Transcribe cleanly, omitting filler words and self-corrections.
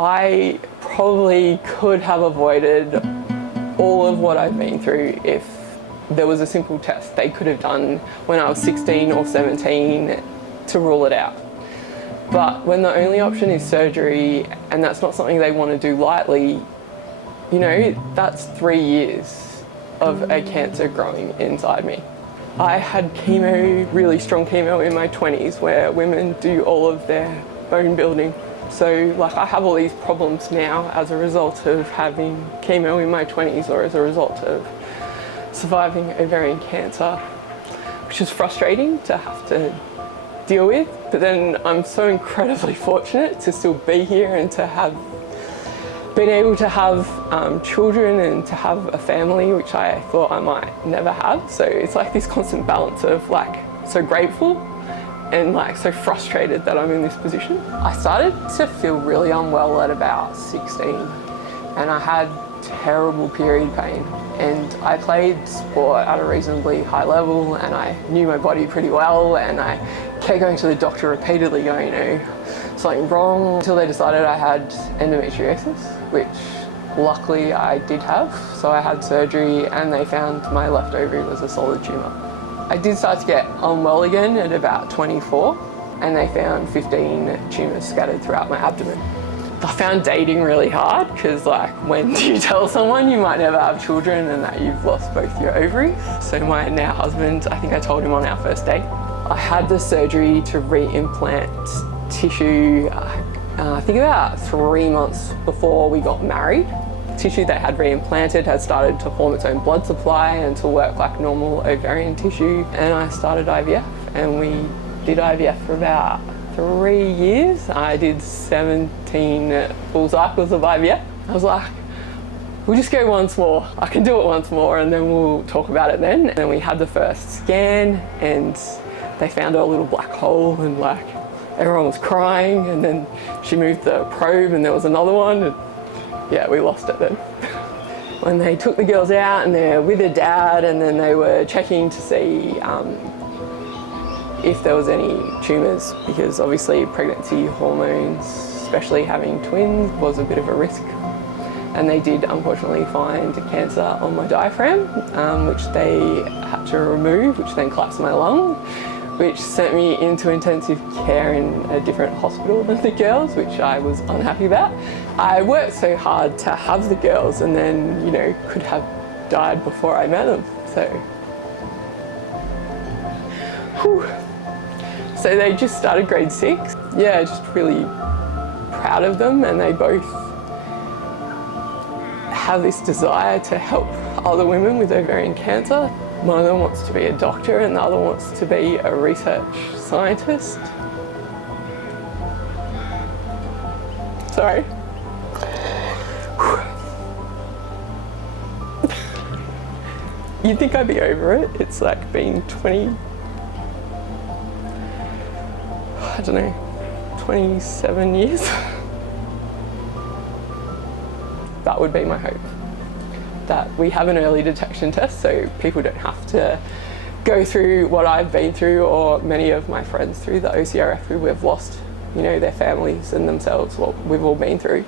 I probably could have avoided all of what I've been through if there was a simple test they could have done when I was 16 or 17 to rule it out. But when the only option is surgery, and that's not something they want to do lightly, you know, that's 3 years of a cancer growing inside me. I had chemo, really strong chemo in my 20s, where women do all of their bone building. So like I have all these problems now as a result of having chemo in my 20s, or as a result of surviving ovarian cancer, which is frustrating to have to deal with. But then I'm so incredibly fortunate to still be here and to have been able to have children and to have a family, which I thought I might never have. So it's like this constant balance of like so grateful and like so frustrated that I'm in this position. I started to feel really unwell at about 16, and I had terrible period pain. And I played sport at a reasonably high level, and I knew my body pretty well, and I kept going to the doctor repeatedly going, you know, something wrong, until they decided I had endometriosis, which luckily I did have. So I had surgery and they found my left ovary was a solid tumour. I did start to get unwell again at about 24, and they found 15 tumours scattered throughout my abdomen. I found dating really hard because, like, when do you tell someone you might never have children and that you've lost both your ovaries? So my now husband, I think I told him on our first date. I had the surgery to re-implant tissue, I think about 3 months before we got married. Tissue that had re-implanted had started to form its own blood supply and to work like normal ovarian tissue. And I started IVF, and we did IVF for about 3 years. I did 17 full cycles of IVF. I was like, we'll just go once more. I can do it once more and then we'll talk about it then. And then we had the first scan and they found a little black hole, and like everyone was crying, and then she moved the probe and there was another one, and yeah, we lost it then. When they took the girls out and they're with their dad, and then they were checking to see if there was any tumours, because obviously pregnancy hormones, especially having twins, was a bit of a risk. And they did unfortunately find cancer on my diaphragm, which they had to remove, which then collapsed my lung, which sent me into intensive care in a different hospital than the girls, which I was unhappy about. I worked so hard to have the girls, and then, you know, could have died before I met them, so. Whew. So they just started grade 6. Yeah, just really proud of them, and they both have this desire to help other women with ovarian cancer. One of them wants to be a doctor and the other wants to be a research scientist. Sorry. You'd think I'd be over it. It's like been 27 years. That would be my hope, that we have an early detection test so people don't have to go through what I've been through, or many of my friends through the OCRF who have lost, you know, their families and themselves, what we've all been through.